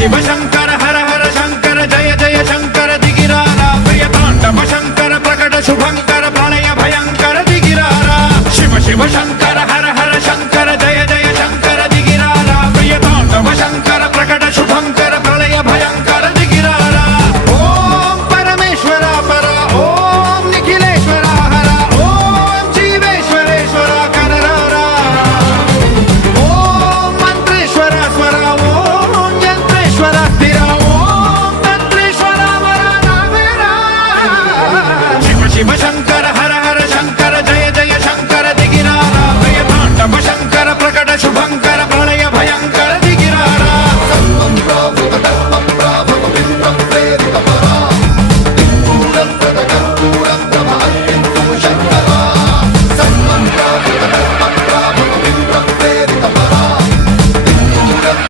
शिव शंकर हर हर शंकर जय जय शंकर दिगिरारा प्रिय तांडव शंकर प्रकट शुभंकर प्रलय भयंकर दिगिरारा शिव शिव शंकर